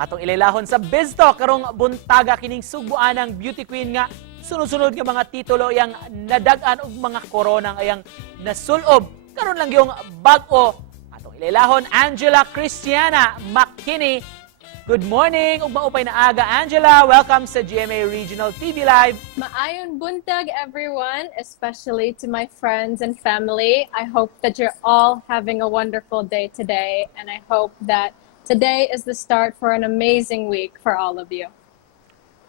Atong ilailahon sa Bizto karong buntaga kining sugbuan ng beauty queen nga sunod-sunod nga mga titulo yang nadag-an og mga korona nga yang nasulob karon lang yung bag-o. Atong ilailahon Angela Kristiana McKinney. Good morning ug maupay na aga Angela. Welcome sa GMA Regional TV Live. Maayon buntag everyone, especially to my friends and family. I hope that you're all having a wonderful day today, and I hope that today is the start for an amazing week for all of you.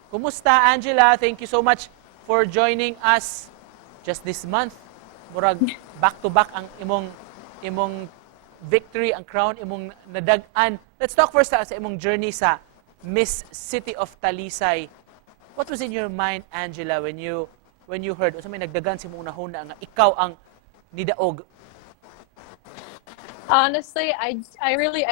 Kumusta Angela? Thank you so much for joining us just this month. Murag back to back ang imong victory, ang crown imong nadag-an. Let's talk first sa imong journey sa Miss City of Talisay. What was in your mind, Angela, when you heard o sa may nagdagan si mong unahuna nga ikaw ang nidaog? Honestly, I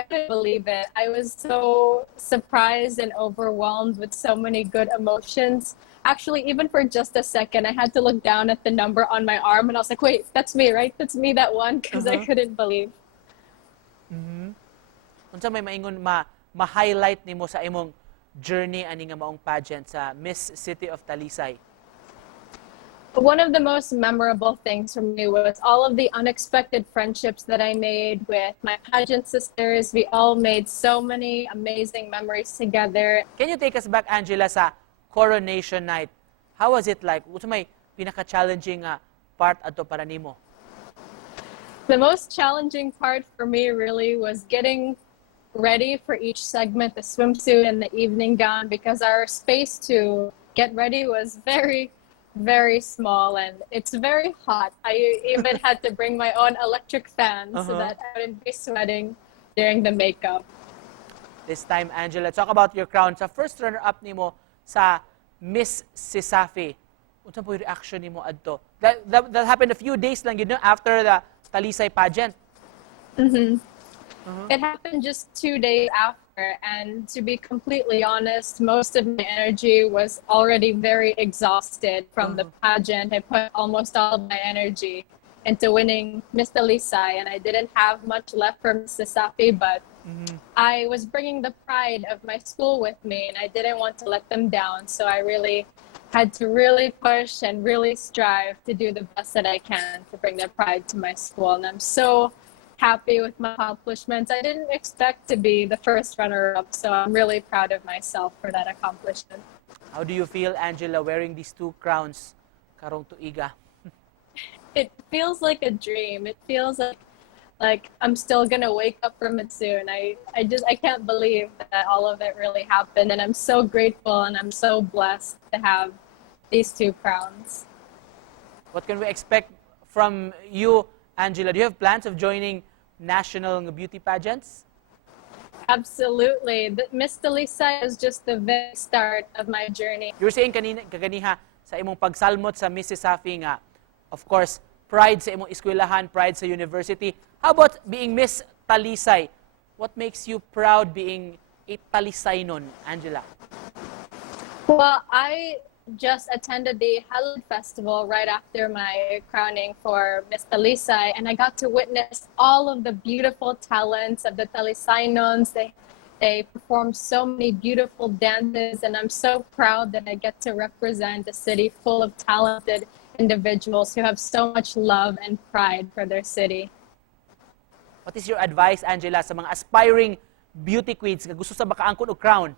couldn't believe it. I was so surprised and overwhelmed with so many good emotions. Actually, even for just a second, I had to look down at the number on my arm and I was like, wait, that's me, right? That's me, that one, because I couldn't believe. Unsa may maingon ma-highlight nimo sa imong journey ani nga maong pageant sa Miss City of Talisay? One of the most memorable things for me was all of the unexpected friendships that I made with my pageant sisters. We all made so many amazing memories together. Can you take us back, Angela, sa coronation night? How was it like? Unsa may pinaka-challenging part ato para nimo? The most challenging part for me really was getting ready for each segment, the swimsuit and the evening gown, because our space to get ready was very small and it's very hot. I even had to bring my own electric fan so that I wouldn't be sweating during the makeup. This time, Angela, talk about your crown. Sa first runner-up nimo sa Miss CESAFI, unsa po yung reaction nimo adto? That happened a few days lang yun, no? After the Talisay pageant. It happened just 2 days after, and to be completely honest, most of my energy was already very exhausted from the pageant. I put almost all of my energy into winning Miss Talisay, and I didn't have much left for Miss CESAFI, but I was bringing the pride of my school with me, and I didn't want to let them down, so I really had to push and really strive to do the best that I can to bring that pride to my school, and I'm so happy with my accomplishments. I didn't expect to be the first runner-up, so I'm really proud of myself for that accomplishment. How do you feel, Angela, wearing these two crowns karong tuiga? It feels like a dream. It feels like I'm still gonna wake up from it soon. I can't believe that all of it really happened, and I'm so grateful and I'm so blessed to have these two crowns. What can we expect from you, Angela? Do you have plans of joining national beauty pageants? Absolutely. Miss Talisay is just the very start of my journey. You were saying kaganiha sa imong pagsalmot sa Miss CESAFI nga, of course, pride sa imong eskwelahan, pride sa university. How about being Miss Talisay? What makes you proud being a Talisaynon, Angela? Well, I just attended the Halid Festival right after my crowning for Miss Talisay, and I got to witness all of the beautiful talents of the Talisaynons. They performed so many beautiful dances, and I'm so proud that I get to represent a city full of talented individuals who have so much love and pride for their city. What is your advice, Angela, sa mga aspiring beauty queens nga gusto sa makaangkon og crown?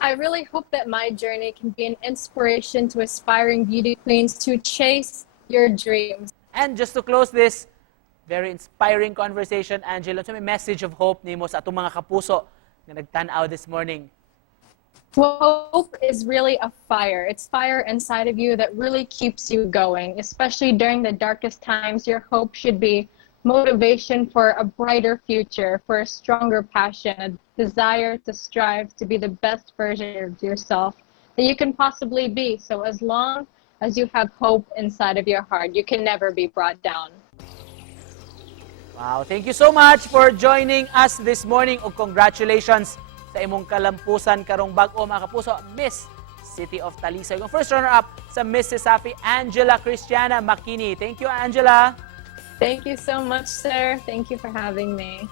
I really hope that my journey can be an inspiration to aspiring beauty queens to chase your dreams. And just to close this very inspiring conversation, Angela, so may message of hope nimo sa atong mga kapuso na nagtan-aw this morning? Well, hope is really a fire. It's fire inside of you that really keeps you going, especially during the darkest times. Your hope should be motivation for a brighter future, for a stronger passion, a desire to strive to be the best version of yourself that you can possibly be. So as long as you have hope inside of your heart, you can never be brought down. Wow, thank you so much for joining us this morning ug congratulations sa imong kalampusan karong bag-o mga kapuso, Miss City of Talisay. Yung first runner-up sa Miss CESAFI, Angela Kristiana McKinney. Thank you, Angela. Thank you so much, sir. Thank you for having me.